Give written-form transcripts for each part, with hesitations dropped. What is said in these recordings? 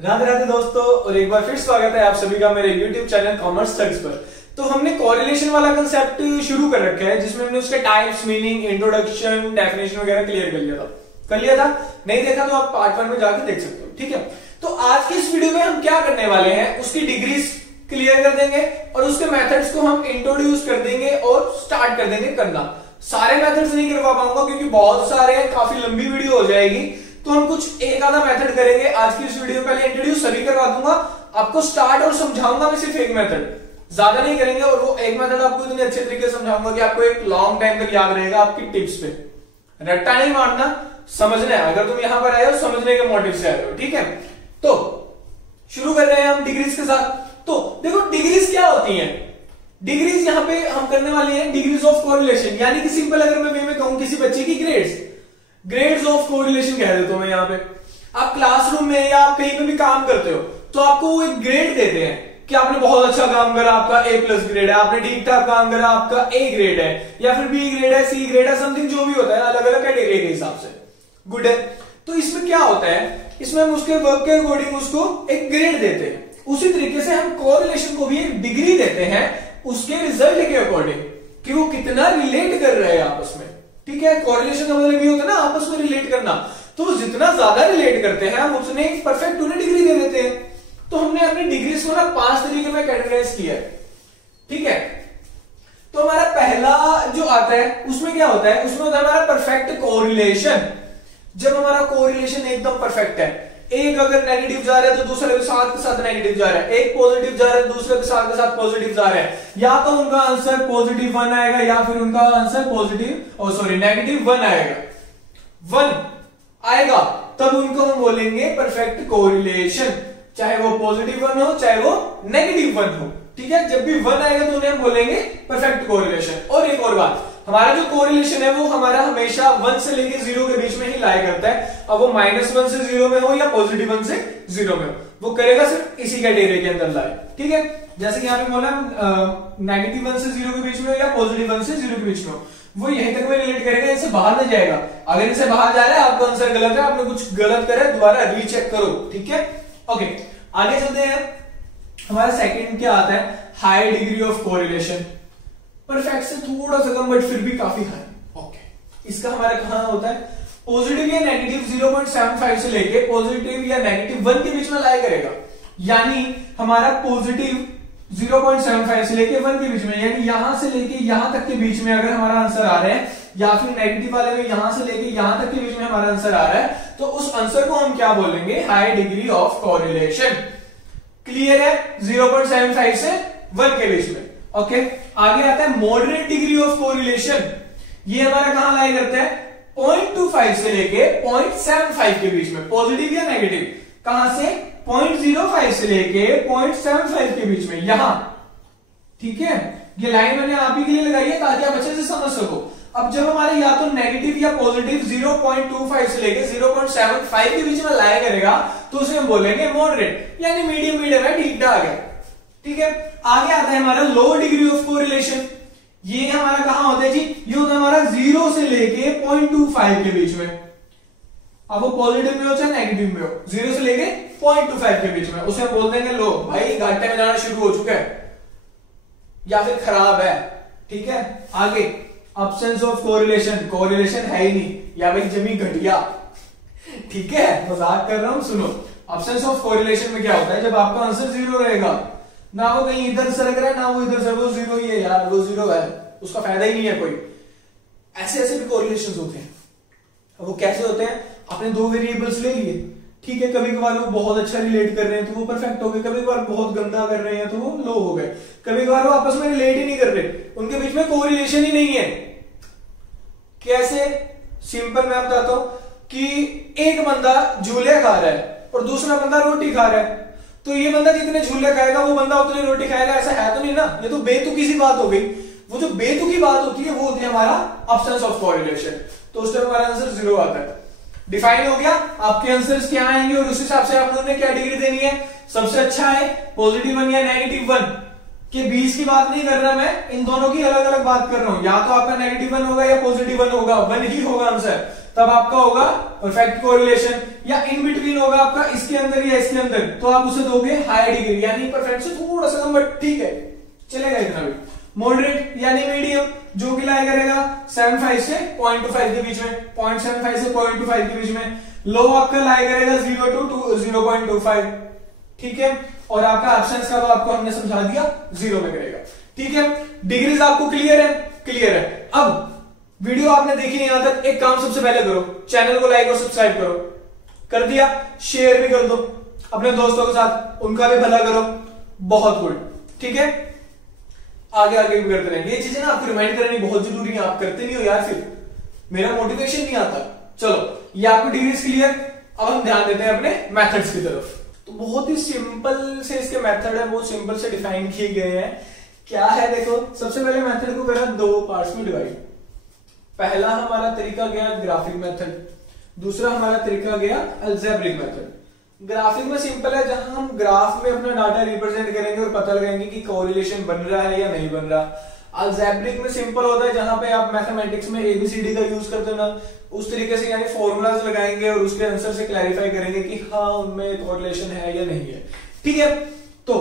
राधे राधे दोस्तों, और एक बार फिर स्वागत है आप सभी का मेरे YouTube चैनल कॉमर्स स्टडीज पर। तो हमने कोरिलेशन वाला कंसेप्ट शुरू कर रखा है, जिसमें हमने उसके टाइप्स, मीनिंग, इंट्रोडक्शन, डेफिनेशन वगैरह क्लियर कर लिया था। नहीं देखा तो आप पार्ट 1 में जाके देख सकते हो। ठीक है, तो आज की इस वीडियो में हम क्या करने वाले हैं, उसकी डिग्रीज क्लियर कर देंगे और उसके मेथड्स को हम इंट्रोड्यूस कर देंगे और स्टार्ट कर देंगे करना। सारे मेथड्स नहीं करवा पाऊंगा क्योंकि बहुत सारे हैं, काफी लंबी वीडियो हो जाएगी, तो हम कुछ एक आधा मेथड करेंगे आज की इस वीडियो। पहले इंट्रोड्यूस सभी करवा दूंगा आपको, स्टार्ट और समझाऊंगा मैं सिर्फ एक मेथड, ज्यादा नहीं करेंगे। और वो एक मेथड आपको इतने अच्छे तरीके से समझाऊंगा कि आपको एक लॉन्ग टाइम तक याद रहेगा आपकी टिप्स पे। रट्टा नहीं मारना, समझना है। अगर तुम यहां पर आए हो समझने के मोटिव से आए हो, ठीक है। तो शुरू कर रहे हैं हम डिग्रीज के साथ। तो देखो डिग्रीज क्या होती हैं। डिग्रीज यहां पे हम करने वाले हैं डिग्रीज ऑफ कोरिलेशन, यानी कि सिंपल अगर मैं वे में कहूं किसी बच्चे की ग्रेड्स ऑफ कोरिलेशन कह देता हूं मैं। यहां पे आप क्लासरूम में या आप कहीं पे भी काम करते हो तो आपको वो एक ग्रेड देते हैं कि आपने बहुत अच्छा काम करा, आपका A+ ग्रेड है, आपने ठीक ठाक काम करा, आपका A ग्रेड है, या फिर B ग्रेड है, C ग्रेड है, समथिंग जो भी होता है अलग अलग कैटेगरी के हिसाब से। गुड है। तो इसमें क्या होता है, इसमें हम उसके वर्क के अकॉर्डिंग उसको एक ग्रेड देते हैं। उसी तरीके से हम कोरिलेशन को भी एक डिग्री देते हैं उसके रिजल्ट के अकॉर्डिंग कि वो कितना रिलेट कर रहे हैं आपस में। ठीक है, कोरिलेशन का मतलब ये होता है ना आपस में रिलेट करना। तो जितना ज्यादा रिलेट करते हैं हम उतने परफेक्ट उन्हें डिग्री दे देते हैं। तो हमने अपनी डिग्रीज को ना 5 तरीके में कैटेगराइज किया है। ठीक है, तो हमारा पहला जो आता है उसमें क्या होता है, उसमें होता है हमारा परफेक्ट कोरिलेशन। जब हमारा कोरिलेशन एकदम परफेक्ट है, एक अगर नेगेटिव जा रहा है तो दूसरे के साथ नेगेटिव जा रहा है, एक पॉजिटिव जा रहा है दूसरे के साथ पॉजिटिव जा रहा है, या तो उनका आंसर पॉजिटिव 1 आएगा या फिर उनका आंसर नेगेटिव 1 आएगा। 1 आएगा तब उनको हम बोलेंगे परफेक्ट कोरिलेशन, चाहे वो पॉजिटिव 1 हो चाहे वो नेगेटिव 1 हो। ठीक है, जब भी 1 आएगा तो उन्हें हम बोलेंगे परफेक्ट कोरिलेशन। और एक और बात, हमारा जो कोरिलेशन है वो हमारा हमेशा 1 से लेके 0 के बीच में ही लाया करता है। अब वो -1 से 0 में हो या पॉजिटिव 1 से 0 में हो, वो करेगा सिर्फ इसी कैटेगरी के अंदर लाए। ठीक है, जैसे कि यहाँ पे बोला नेगेटिव 1 से 0 के बीच में हो या पॉजिटिव 1 से 0 के बीच में हो, वो यहीं तक में रिलेट करेगा, इससे बाहर नहीं जाएगा। अगर इनसे बाहर जा रहा है आपका आंसर गलत है, आपने कुछ गलत करा है, दोबारा रीचेक करो। ठीक है, ओके आगे चलते हैं। हमारा सेकंड क्या आता है, high degree of correlation. Perfect से थोड़ा सा कम बट फिर भी काफी हाई। ओके, इसका हमारा कहां होता है, पॉजिटिव या नेगेटिव 0.75 से लेके पॉजिटिव या नेगेटिव 1 के बीच में लाया करेगा। यानी हमारा पॉजिटिव 0.75 से लेके 1 के बीच में, यानी यहां से लेके यहां तक के बीच में अगर हमारा आंसर आ रहा है, या फिर नेगेटिव वाले में यहां से लेके यहां तक के बीच में हमारा आंसर आ रहा है, तो उस आंसर को हम क्या बोलेंगे, high degree of correlation. Clear है, 0.75 से 1 के बीच में। ओके, आगे आता है मॉडरेट डिग्री ऑफ कोरिलेशन। ये हमारा कहां लाया करता है, 0.25 से लेके 0.75 के बीच में, पॉजिटिव या नेगेटिव। कहां से, 0.05 से लेके 0.75 के बीच में, यहां। ठीक है, ये लाइन मैंने आप ही के लिए लगाई है ताकि आप अच्छे से समझ सको। अब जब हमारे या तो नेगेटिव या पॉजिटिव 0.25 से लेके 0.75 के बीच में लाया करेगा तो उसे हम बोलेंगे मॉडरेट, यानी मीडियम है, ठीक ठाक है। ठीक है, आगे आता है हमारा लो डिग्री ऑफ कोरिलेशन। ये हमारा कहां होता है जी, ये होता है हमारा 0 से लेके 0.25 के बीच में। अब वो पॉजिटिव में हो चाहे नेगेटिव में हो, 0 से लेके 0.25 के बीच में, उसे हम बोलते हैं लो भाई घाटे में जाना शुरू हो चुका है या फिर खराब है। ठीक है, आगे अब्सेंस ऑफ कोरिलेशन, कोरिलेशन है ही नहीं, या भाई जमी घटिया। ठीक है, मजाक कर रहा हूं, सुनो। अब्सेंस ऑफ कोरिलेशन में क्या होता है, जब आपका आंसर 0 रहेगा, ना वो कहीं इधर सरक रहा है ना वो इधर से, वो 0 ही है यार, वो 0 है, उसका फायदा ही नहीं है कोई। ऐसे भी कोरिलेशंस होते हैं। अब वो कैसे होते हैं, आपने 2 वेरिएबल्स ले लिए, ठीक है, कभी कभार वो बहुत अच्छा रिलेट कर रहे हैं तो वो परफेक्ट हो गए, कभी कभार बहुत गंदा कर रहे हैं तो वो लो हो गए, कभी कभार वो आपस में रिलेट ही नहीं कर रहे, उनके बीच में कोरिलेशन ही नहीं है। कैसे, सिंपल मैं बताता हूं कि एक बंदा झूले खा रहा है और दूसरा बंदा रोटी खा रहा है, तो ये बंदा जितने झूले खाएगा वो बंदा उतनी रोटी खाएगा, ऐसा है तो नहीं ना, ये तो बेतुकी सी बात हो गई। वो जो बेतुकी बात होती है वो होती है हमारा अब्सेंस ऑफ कोरिलेशन। तो उस टाइम हमारा आंसर 0 आता है। डिफाइन हो गया, आपके आंसर्स क्या आएंगे और उस हिसाब से आप लोगों ने क्या डिग्री देनी है। सबसे अच्छा है पॉजिटिव 1 या नेगेटिव 1 के बीच की बात नहीं कर रहा मैं, इन दोनों की अलग अलग बात कर रहा हूं। या तो आपका नेगेटिव 1 होगा या पॉजिटिव 1 होगा, 1 ही होगा आंसर। तब आपका होगा परफेक्ट कोरिलेशन, या इन बिटवीन होगा आपका इसके अंदर या इसके अंदर, तो आप उसे दोगे हाई डिग्री, यानी परफेक्ट से थोड़ा सा कम, बट ठीक है चलेगा इतना भी। मॉडरेट यानी मीडियम, जो कि लाई करेगा 75 से 0.25 के बीच में, 0.75 से 0.25 के बीच में। लो आपका लाई करेगा 0 to 0.25, ठीक है। और आपका एब्सेंस का तो आपको हमने समझा दिया 0 में करेगा, ठीक है। डिग्रीज आपको क्लियर है? क्लियर है। अब वीडियो आपने देखी नहीं यहां तक, एक काम सबसे पहले करो, चैनल को लाइक और सब्सक्राइब करो, कर दिया, शेयर भी कर दो अपने दोस्तों के साथ, उनका भी भला करो, बहुत गुड, ठीक है। आगे आगे भी करते रहेंगे, ये चीजें ना आपको रिमाइंड करनी बहुत जरूरी है, आप करते नहीं हो यार, फिर मेरा मोटिवेशन नहीं आता। चलो ये आपको डिग्रीज क्लियर, अब हम ध्यान देते हैं अपने मेथड्स की तरफ। तो बहुत ही सिंपल से इसके मेथड है, बहुत सिंपल से डिफाइन किए गए हैं। क्या है देखो, सबसे पहले मेथड को करा 2 पार्ट्स में डिवाइड। पहला हमारा तरीका गया ग्राफिक मेथड, दूसरा हमारा तरीका गया अलजेब्रिक मेथड। ग्राफिक में सिंपल है, जहां हम ग्राफ में अपना डाटा रिप्रेजेंट करेंगे और पता लगाएंगे कि कोरिलेशन बन रहा है या नहीं बन रहा। अलजेब्रिक में सिंपल होता है, जहां पे आप मैथमेटिक्स में एबीसीडी का यूज करते हो ना, उस तरीके से यानी फॉर्मूलाज लगाएंगे और उसके आंसर से क्लैरिफाई करेंगे कि हाँ उनमें कोरिलेशन है या नहीं है, ठीक है। तो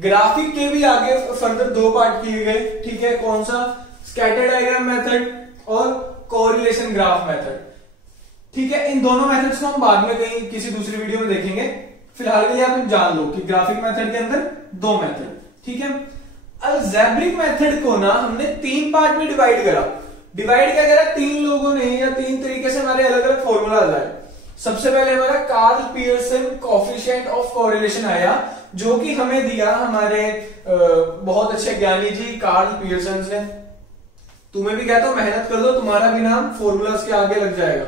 ग्राफिक के भी आगे फर्दर 2 पार्ट किए गए, ठीक है। कौन सा? स्कैटर डायग्राम मेथड और कोरिलेशन ग्राफ मेथड, ठीक है। इन दोनों मेथड्स को हम बाद में कहीं किसी दूसरी वीडियो में देखेंगे। फिलहाल के लिए आप जान लो कि ग्राफिक मेथड के अंदर 2 मेथड, ठीक है। अलजेब्रिक मेथड को ना हमने 3 पार्ट में डिवाइड करा। डिवाइड क्या करा? 3 लोगों ने या 3 तरीके से हमारे अलग अलग फॉर्मूला आए। सबसे पहले हमारा Karl Pearson coefficient of correlation आया, जो कि हमें दिया हमारे बहुत अच्छे ज्ञानी जी कार्ल पियर्सन ने। तुम्हें भी कहता हूं मेहनत कर दो, तुम्हारा भी नाम फॉर्मूलाज के आगे लग जाएगा,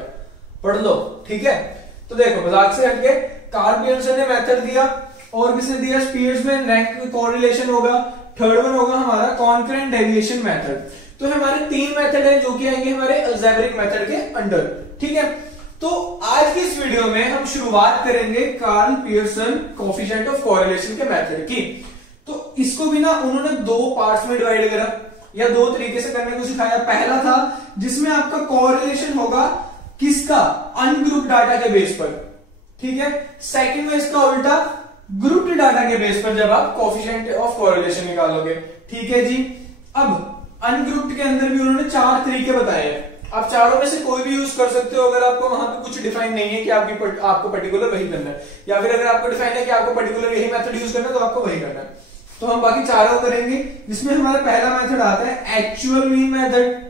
पढ़ लो, ठीक है। तो देखो मजाक से हटके कार्ल पियर्सन ने मेथड दिया, और किसने दिया? स्पीयर्समैन रैंक कोरिलेशन होगा। थर्ड वन होगा हमारा कॉन्करेंट डेविएशन मेथड। तो हमारे 3 मेथड है जो कि आएंगे हमारे अलजेब्रिक मेथड के अंडर, ठीक है। तो आज की इस वीडियो में हम शुरुआत करेंगे Karl Pearson coefficient of correlation के मेथड की। तो इसको भी ना उन्होंने 2 पार्ट्स में डिवाइड करा, या 2 तरीके से करने को सिखाया। पहला था जिसमें आपका कोरिलेशन होगा किसका? अनग्रुप डाटा के बेस पर, ठीक है। सेकंड में इसका उल्टा ग्रुप्ड डाटा के बेस पर जब आप कोएफिशिएंट ऑफ कोरिलेशन निकालोगे, ठीक है जी। अब अनग्रुप्ड के अंदर भी उन्होंने 4 तरीके बताए हैं। आप चारों में से कोई भी यूज कर सकते हो, अगर आपको वहां पे कुछ डिफाइन नहीं है कि आपको पर्टिकुलर वही करना है, या फिर अगर आपको डिफाइन है कि आपको पर्टिकुलर यही मेथड यूज करना है तो आपको वही करना है। तो हम बाकी चारों करेंगे, जिसमें हमारा पहला मेथड आता है एक्चुअल मीन मेथड,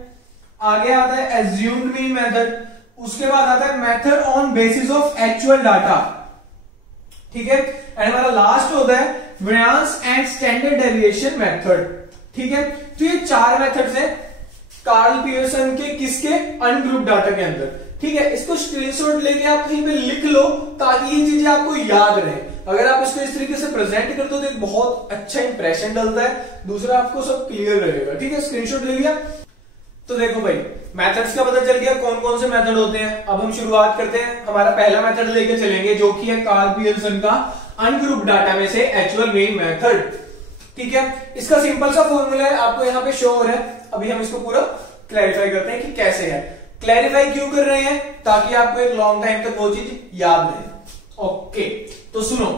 आगे आता है एज्यूम्ड मीन मेथड, उसके बाद आता है method on basis of actual data, ठीक है। एंड हमारा लास्ट होता है variance and standard deviation method, ठीक है। तो ये 4 मेथड्स हैं कार्ल पियर्सन के, किसके? अनग्रुप डाटा के अंदर, ठीक है। इसको स्क्रीनशॉट लेके आप कहीं पे लिख लो ताकि ये चीजें आपको याद रहे। अगर आप इसको इस तरीके से प्रेजेंट करते हो तो एक बहुत अच्छा इंप्रेशन डलता है, दूसरा आपको सब क्लियर रहेगा, ठीक है। स्क्रीनशॉट ले लिया। तो देखो भाई मेथड्स का पता चल गया कौन कौन से मेथड होते हैं। अब हम शुरुआत करते हैं, हमारा पहला मेथड लेके चलेंगे जो कि है कार्ल पियर्सन का अनग्रुप डाटा में से एक्चुअल मीन मेथड, ठीक है। इसका सिंपल सा फॉर्मूला है, आपको यहाँ पे शो हो रहा है। अभी हम इसको पूरा क्लैरिफाई करते हैं कि कैसे है। क्लैरिफाई क्यों कर रहे हैं? ताकि आपको एक लॉन्ग टाइम तक वो चीज याद रहे। ओके, तो सुनो,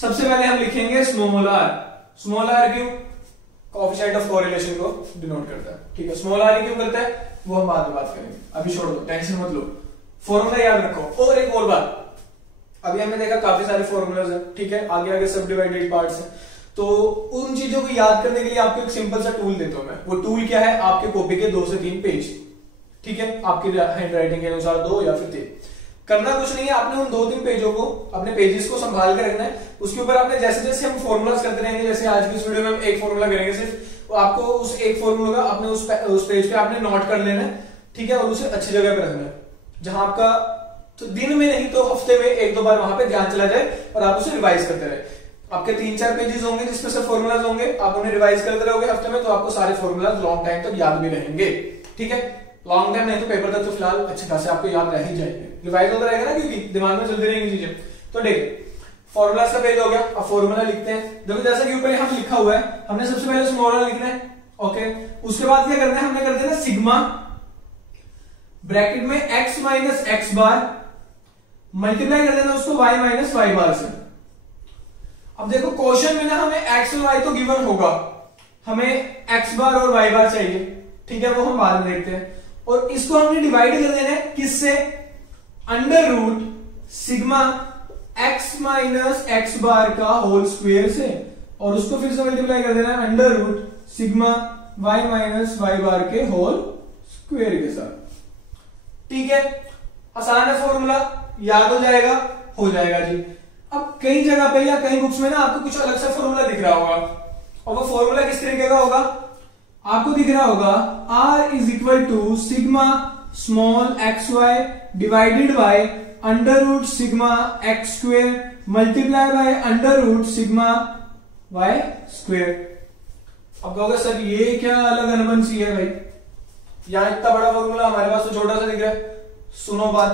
सबसे पहले हम लिखेंगे स्मॉल आर। स्मॉल आर क्यों? कोएफिशिएंट ऑफ कोरिलेशन को डिनोट करता है, ठीक है। स्मॉल आर क्यों करता है वो हम बाद में बात करेंगे, अभी छोड़ दो, टेंशन मत लो, फॉर्मूला याद रखो। और एक और बात, अभी हमने देखा काफी सारे फॉर्मूलाज हैं, ठीक है। आगे आगे सब डिवाइडेड पार्ट्स हैं, तो उन चीजों को याद करने के लिए आपको एक सिंपल सा टूल देता हूं मैं। वो टूल क्या है? आपके कॉपी के 2 से 3 पेज, ठीक है। आपकी हैंड राइटिंग के अनुसार 2 या फिर 3, करना कुछ नहीं है। आपने उन 2-3 पेजों को, अपने पेजेस को संभाल कर रखना है। उसके ऊपर आपने जैसे जैसे हम फॉर्मुलाज करते रहेंगे, जैसे आज की इस वीडियो में हम एक फॉर्मूला करेंगे सिर्फ, तो आपको उस एक फॉर्मूला का अपने उस पेज पे आपने नोट कर लेना है, ठीक है। और उसे अच्छी जगह पे रखना है, जहां आपका तो दिन में नहीं तो हफ्ते में 1-2 बार वहां पे ध्यान चला जाए और आप उसे रिवाइज करते रहे। आपके 3-4 पेजेस होंगे जिसमें से फॉर्मूलाज होंगे, आप उन्हें रिवाइज करते रहोगे हफ्ते में, तो आपको सारे फॉर्मूलाज लॉन्ग टाइम तक याद भी रहेंगे, ठीक है। लॉन्ग टाइम नहीं तो पेपर तक तो फिलहाल अच्छे खासे आपको याद रह ही जाएंगे, रिवाइज होता रहेगा ना, क्योंकि दिमाग में चलती रहेंगी चीजें। तो देखिए फॉर्मूलाज का पेज हो गया, अब फॉर्मूला लिखते हैं। देखो जैसा कि ऊपर यहाँ लिखा हुआ है, हमने सबसे पहले स्मॉल आर लिखना है, ओके। उसके बाद क्या करना है? हमने कर देना सिग्मा ब्रैकेट में x माइनस एक्स बार, मल्टीप्लाई कर देना उसको y माइनस वाई बार से। अब देखो क्वेश्चन में ना हमें x और y तो गिवन होगा, हमें x बार और y बार चाहिए, ठीक है, वो हम बाद में देखते हैं। और इसको हमने डिवाइड कर देना है किससे, under root sigma x minus X bar का होल स्क्वायर से, और उसको फिर से मल्टीप्लाई कर देना है under root sigma y minus Y bar के होल स्क्वायर के साथ। ठीक है, आसान है फॉर्मूला, याद हो जाएगा जी। अब कई जगह पे या कई बुक्स में ना आपको कुछ अलग सा फॉर्मूला दिख रहा होगा, और वो फॉर्मूला किस तरीके का होगा, आपको दिख रहा होगा R is equal to sigma small x y divided by under root sigma x square multiply by under root sigma y square. अब कहोगे सर ये क्या अलग अनबन सी है भाई, यहां इतना बड़ा फॉर्मूला हमारे पास तो छोटा सा दिख रहा है। सुनो बात,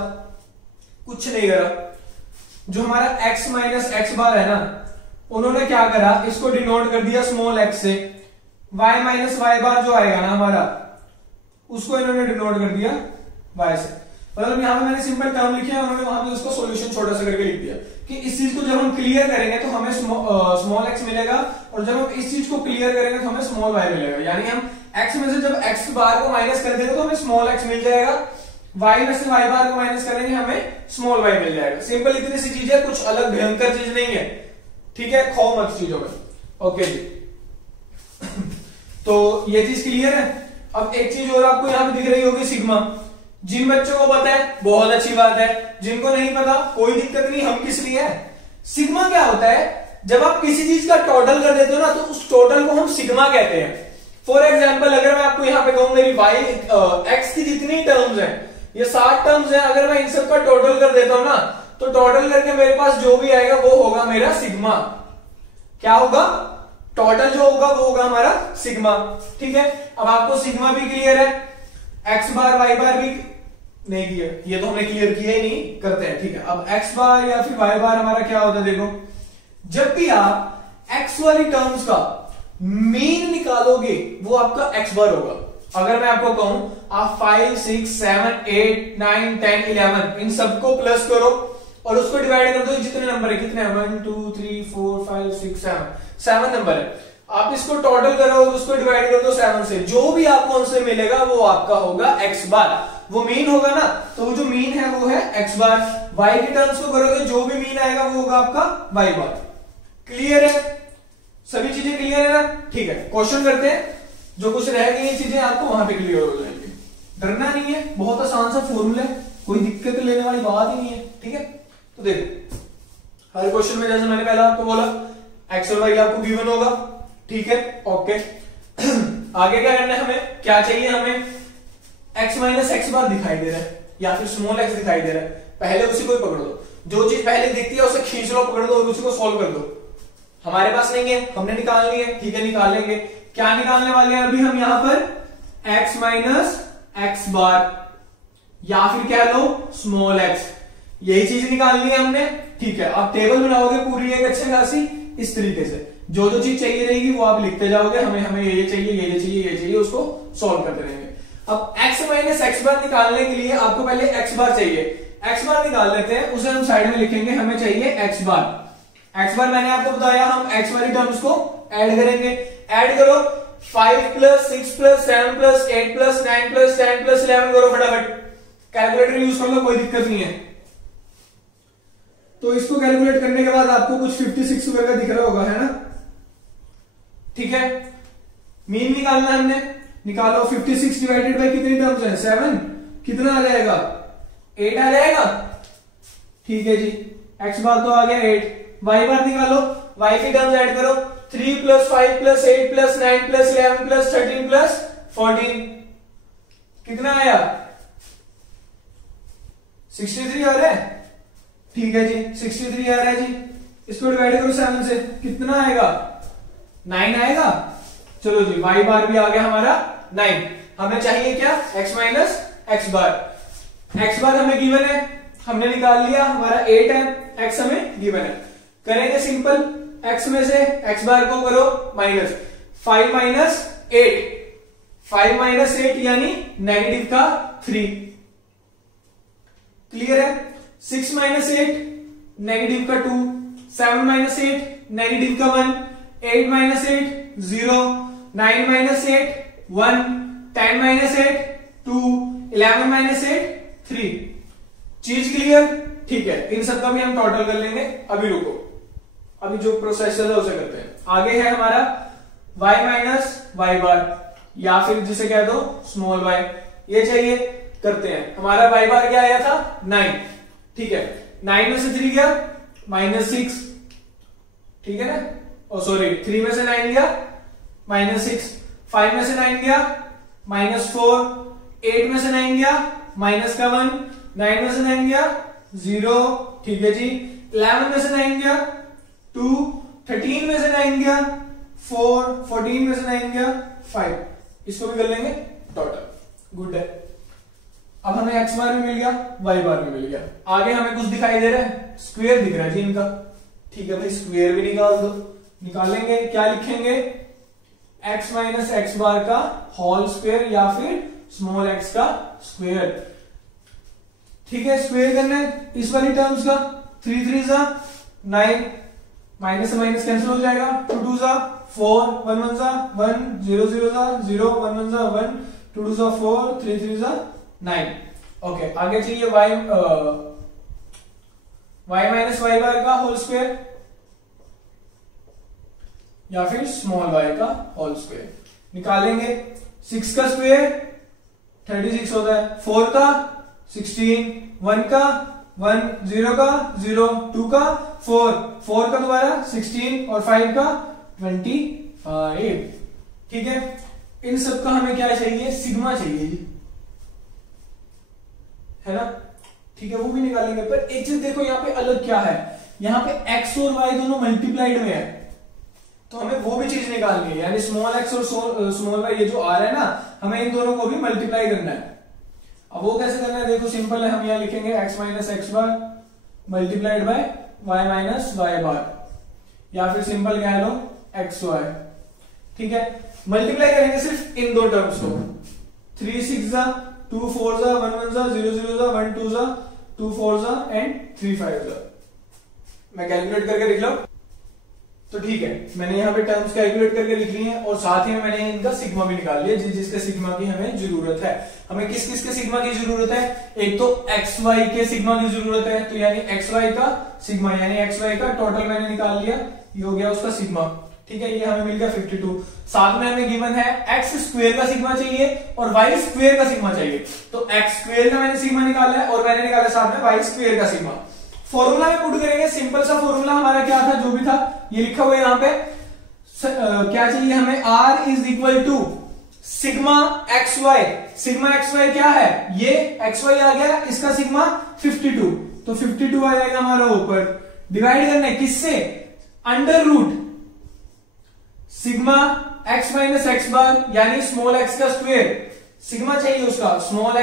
कुछ नहीं करा, जो हमारा x माइनस एक्स बार है ना, उन्होंने क्या करा, इसको डिनोट कर दिया स्मॉल x से, y माइनस वाई बार जो आएगा ना हमारा, उसको इन्होंने डिनोट कर दिया y से। मतलब यहां पे मैंने सिंपल टर्म लिखे हैं, उन्होंने वहां पे उसको सॉल्यूशन छोटा सा करके लिख दिया कि इस चीज को जब हम क्लियर करेंगे तो हमें स्मॉल x मिलेगा, और जब हम इस चीज को क्लियर करेंगे तो हमें स्मॉल y मिलेगा। यानी हम x में से जब x बार को माइनस कर देंगे तो हमें स्मॉल x मिल जाएगा, y में से y बार को माइनस करेंगे हमें स्मॉल y मिल जाएगा। सिंपल इतनी सी चीज है, कुछ अलग भयंकर चीज नहीं है, ठीक है, खो मत चीजों में। ओके जी, तो ये चीज क्लियर है। अब एक चीज और आपको यहां पे दिख रही होगी सिग्मा, जिन बच्चों को पता है बहुत अच्छी बात है, जिनको नहीं पता कोई दिक्कत नहीं, हम किस लिए है। सिग्मा क्या होता है, जब आप किसी चीज का टोटल कर देते हो ना तो उस टोटल को हम सिग्मा कहते हैं। फॉर एग्जाम्पल अगर मैं आपको यहाँ पे कहूं मेरी x की जितनी टर्म्स हैं, ये 7 टर्म्स हैं, अगर मैं इन सब का टोटल कर देता हूं ना तो टोटल करके मेरे पास जो भी आएगा वो होगा मेरा सिग्मा। क्या होगा, टोटल जो होगा वो होगा हमारा सिग्मा। ठीक है, अब आपको सिग्मा भी क्लियर है, एक्स बार वाई बार भी नहीं क्लियर, ये तो हमने क्लियर किया ही नहीं, करते हैं। ठीक है, अब एक्स बार या फिर वाई बार हमारा क्या होता है, देखो जब भी आप एक्स वाली टर्म्स का मीन निकालोगे वो आपका एक्स बार होगा। अगर मैं आपको कहूं आप 5 6 7 8 9 10 11 इन सबको प्लस करो और उसको डिवाइड कर दो, जितने नंबर है, कितने 1 2 3 4 5 6 7 नंबर है, आप इसको टोटल करो और उसको डिवाइड कर दो 7 से, जो भी आपको आंसर मिलेगा वो आपका होगा एक्स बार। वो मीन होगा ना, तो वो जो मीन है वो है एक्स बार। वाई की टर्म्स को करोगे जो भी मीन आएगा वो होगा आपका वाई बार। क्लियर है, सभी चीजें क्लियर है ना। ठीक है, क्वेश्चन करते हैं, जो कुछ रह गई चीजें आपको वहां पे क्लियर हो जाएंगे। डरना नहीं है, बहुत आसान सा फॉर्मूला है, कोई दिक्कत लेने वाली बात ही नहीं है। ठीक है, तो देखो हर क्वेश्चन में जैसे मैंने पहले आपको बोला एक्स और वाई आपको गिवन होगा। ठीक है, ओके आगे क्या करना है, हमें क्या चाहिए, हमें एक्स माइनस एक्स बार दिखाई दे रहा है या फिर स्मॉल एक्स दिखाई दे रहा है, पहले उसी को ही पकड़ दो, जो चीज पहले दिखती है उसे खींच लो, पकड़ दो और उसी को सॉल्व कर दो। हमारे पास नहीं है, हमने निकालनी है, ठीक है निकाल लेंगे। क्या निकालने वाले हैं अभी हम यहां पर, एक्स माइनस एक्स बार या फिर कह लो स्मॉल एक्स, यही चीज निकालनी है हमने। ठीक है, आप टेबल बनाओगे पूरी एक अच्छे खासी, इस तरीके से जो जो चीज चाहिए रहेगी वो आप लिखते जाओगे, हमें ये चाहिए, ये चाहिए, ये चाहिए, उसको सॉल्व करते रहेंगे। अब x माइनस एक्स बार निकालने के लिए आपको पहले x बार चाहिए, x बार निकाल लेते हैं, उसे हम साइड में लिखेंगे, हमें चाहिए x बार। x बार मैंने आपको बताया हम x वाली टर्म्स को ऐड करेंगे, ऐड करो 5 plus 6 plus 7 plus 8 plus 9 plus 10 plus 11 करो फटाफट, कैलकुलेटर यूज कर लो, कोई दिक्कत नहीं है। तो इसको कैलकुलेट करने के बाद आपको कुछ 56 वगैरह दिख रहा होगा, है ना। ठीक है, मीन निकालना है हमने, निकालो 56 डिवाइडेड बाय कितनी टर्म्स है, 7, कितना आ जाएगा, 8 आ जाएगा। ठीक है जी, x बार तो आ गया 8, y बार निकालो, y की टर्म्स ऐड करो, 3 plus 5 plus 8 plus 9 plus 11 plus 13 plus 14, कितना आया, 63 आ रहा है। ठीक है जी, 63 आ रहा है जी, इसको डिवाइड करो 7 से, कितना आएगा, 9 आएगा। चलो जी, y बार भी आ गया हमारा 9। हमें चाहिए क्या, x माइनस एक्स बार। x बार हमें गिवन है, हमने निकाल लिया, हमारा 8 है, x हमें गिवन है। करेंगे सिंपल, x में से x बार को करो माइनस 5 माइनस 8, 5 माइनस 8 यानी नेगेटिव का 3, क्लियर है। 6 माइनस 8 नेगेटिव का 2, 7 माइनस 8 नेगेटिव का 1, 8 माइनस 8 0, 9 माइनस 8 1, 10 माइनस 8 2, 11 माइनस 8 3। चीज क्लियर? ठीक है, इन सबका भी हम टोटल कर लेंगे। अभी रुको, अभी जो प्रोसेस चल रहा है उसे करते हैं। आगे है हमारा y माइनस वाई बार, या फिर जिसे कह दो स्मॉल y, ये चाहिए। करते हैं। हमारा y बार क्या आया था 9, ठीक है। 9 में से 3 गया -6, ठीक है ना। ओ सॉरी, 3 में से 9 गया -6, 5 में से 9 गया -4, 8 में से 9 गया -1, 9 में से 9 गया 0, ठीक है जी। 11 में से 9 गया 2, 13 में से 9 गया 4, 14 में से 9 गया 5। इसको भी कर लेंगे टोटल। गुड है। अब हमें x बार भी मिल गया, y बार भी मिल गया। आगे हमें कुछ दिखाई दे रहा है, स्क्वायर दिख रहा है जी इनका। ठीक है भाई, स्क्वायर भी निकाल दो। निकालेंगे, क्या लिखेंगे? x माइनस एक्स बार का होल स्क्वायर या फिर स्मॉल x का स्क्वायर। ठीक है, स्क्वायर करना है इस वाली टर्म्स का। 3 3 जा 9, माइनस से माइनस कैंसिल हो जाएगा। 2 2 जा 4, 1 1 जा 1, 0 0 जा 0, 1 1 जा 1, 2 2 जा 4, 3 3 जा 9। ओके, आगे चाहिए y माइनस वाई बार का होल स्क्वायर या फिर स्मॉल y का होल स्क्वायर। निकालेंगे। 6 का स्क्वायर 36 होता है, 4 का 16, 1 का 1, 0 का 0, 2 का 4, 4 का दोबारा 16 और 5 का 25। ठीक है, इन सब का हमें क्या चाहिए? सिग्मा चाहिए जी, है ना। ठीक है, वो भी निकालेंगे। पर एक चीज देखो, यहाँ पे अलग क्या है, यहाँ पे x और y दोनों मल्टीप्लाइड में है, तो हमें वो भी चीज निकालनी है। यानी स्मॉल x और स्मॉल y, ये जो आ रहा है ना, हमें इन दोनों को भी मल्टीप्लाई करना है। अब वो कैसे करना है? देखो सिंपल है, हम यहाँ लिखेंगे x minus X bar multiplied by y minus Y bar, या फिर सिंपल कह लो एक्स वाई। ठीक है, मल्टीप्लाई करेंगे सिर्फ इन दो टर्म्स को। 3 6 जा 2 4 जा 1 1 जा 0 0 जा 1 2 जा 2 4 जा एंड 3 5 जा। मैं कैलकुलेट करके लिख लो तो ठीक है, मैंने यहाँ पे टर्म्स कैलकुलेट करके लिख ली हैं और साथ ही में मैंने इनका सिग्मा भी निकाल लिया, जिसके सिग्मा की हमें जरूरत है। हमें किस किस के सिग्मा की जरूरत है? एक तो एक्स वाई के सिग्मा की जरूरत है, तो यानी एक्स वाई का सिग्मा, यानी एक्स वाई का टोटल मैंने निकाल लिया, ये हो गया उसका सिग्मा। ठीक है, ये हमें मिल गया 52। साथ में हमें गिवन है एक्स स्क्वायर का सिग्मा चाहिए और वाई स्क्वायर का सिग्मा चाहिए। तो एक्स स्क्वायर का मैंने सिग्मा निकाला है और मैंने निकाला साथ में वाई स्क्वायर का सिग्मा। फॉर्मूला में पुट करेंगे, सिंपल सा फॉर्मूला हमारा क्या था, जो भी था ये लिखा हुआ है यहाँ पे। क्या चाहिए हमें? R is equal to sigma x y. Sigma x y क्या है? ये एक्स वाई आ गया, इसका सिग्मा 52, तो 52 आ जाएगा हमारा ऊपर। डिवाइड करना है किससे? Under root sigma X minus X bar, यानी स्मॉल एक्स का स्क्वायर। सिग्मा चाहिए उसका, स्मॉल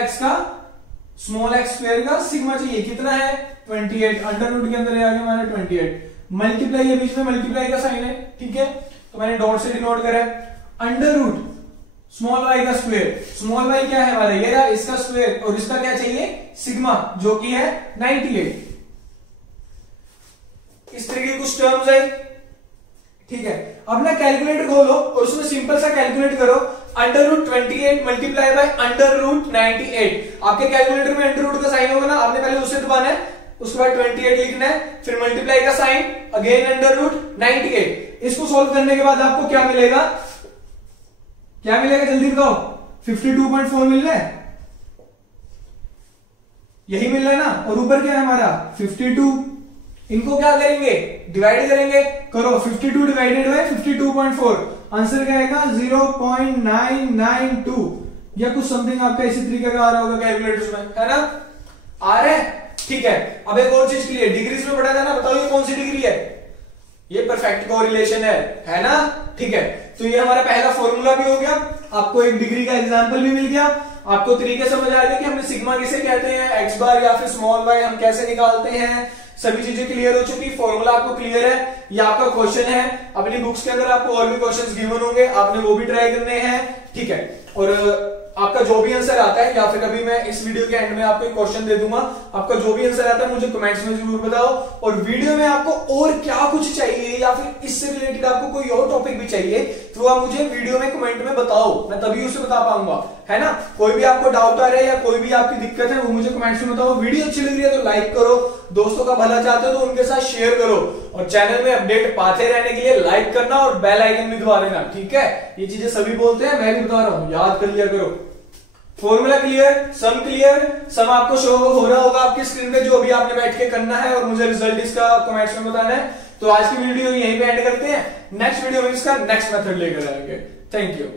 एक्स स्क्वायर का सिग्मा चाहिए। कितना है? 28। अंडर रूट के अंदर आ गया हमारा 28। मल्टीप्लाई है, बीच में मल्टीप्लाई का साइन है, ठीक है, तो मैंने डॉट से डिनोट करा है। अंडर रूट स्मॉल वाई का स्क्वायर, स्मॉल वाई क्या है हमारा? ये रहा, इसका स्क्वायर, और इसका क्या चाहिए? सिग्मा, जो कि है 98। इस तरह की कुछ टर्म्स आई, ठीक है। अब ना कैलकुलेटर खोलो और उसमें सिंपल सा कैलकुलेट करो। Under root 28 multiply by under root 98। आपके कैलकुलेटर में अंडर रूट का साइन होगा ना, आपने पहले उसे दबाना है, उसके बाद 28 लिखना है, फिर मल्टीप्लाई का साइन, अगेन अंडर रूट 98। इसको सॉल्व करने के बाद आपको क्या मिलेगा? क्या मिलेगा जल्दी बताओ? 52.4 मिल रहा है, यही मिल रहा है ना। और ऊपर क्या है हमारा? 52। इनको क्या करेंगे? डिवाइड करेंगे। करो, 52 डिवाइडेड बाय 52.4, आंसर क्या आएगा? 0.992 या कुछ समथिंग आपका इसी तरीके का आ रहा होगा कैलकुलेटर में, है ना? आ रहा है, ठीक है। अब एक और चीज क्लियर, डिग्रीज में पढ़ा था ना, बताओ ये कौन सी डिग्री है? ये परफेक्ट कोरिलेशन है ना? ठीक है, तो ये हमारा पहला फॉर्मूला भी हो गया, आपको एक डिग्री का एग्जांपल भी मिल गया, आपको तरीके समझ आ गया कि हमें सिग्मा किसे कहते हैं, एक्स बार या फिर स्मॉल वाई हम कैसे निकालते हैं। सभी चीजें क्लियर हो चुकी, फॉर्मूला आपको क्लियर है। ये आपका क्वेश्चन है, अपनी बुक्स के अंदर आपको और भी क्वेश्चंस गिवन होंगे, आपने वो भी ट्राई करने हैं, ठीक है। और आपका जो भी आंसर आता है, या फिर अभी मैं इस वीडियो के एंड में आपको एक क्वेश्चन दे दूंगा, आपका जो भी आंसर आता है मुझे कमेंट्स में जरूर बताओ। और वीडियो में आपको और क्या कुछ चाहिए या फिर इससे रिलेटेड आपको कोई और टॉपिक भी चाहिए तो आप मुझे वीडियो में कमेंट में बताओ, मैं तभी उसे बता पाऊंगा, है ना। कोई भी आपको डाउट आ रहा है या कोई भी आपकी दिक्कत है वो मुझे कमेंट्स में बताओ। वीडियो अच्छी लग रही है तो लाइक करो, दोस्तों का भला चाहते हो तो उनके साथ शेयर करो, और चैनल में अपडेट पाते रहने के लिए लाइक करना और बेल आइकन भी दबा देना, ठीक है। ये चीजें सभी बोलते हैं, मैं भी बता रहा हूं, याद कर लिया करो। फॉर्मूला क्लियर, सम क्लियर, सम आपको शो हो रहा होगा आपकी स्क्रीन पे, जो भी आपने बैठ के करना है, और मुझे रिजल्ट इसका कमेंट्स में बताना है। तो आज की वीडियो यहीं पे एंड करते हैं, नेक्स्ट वीडियो में इसका नेक्स्ट मेथड लेकर आएंगे। Thank you.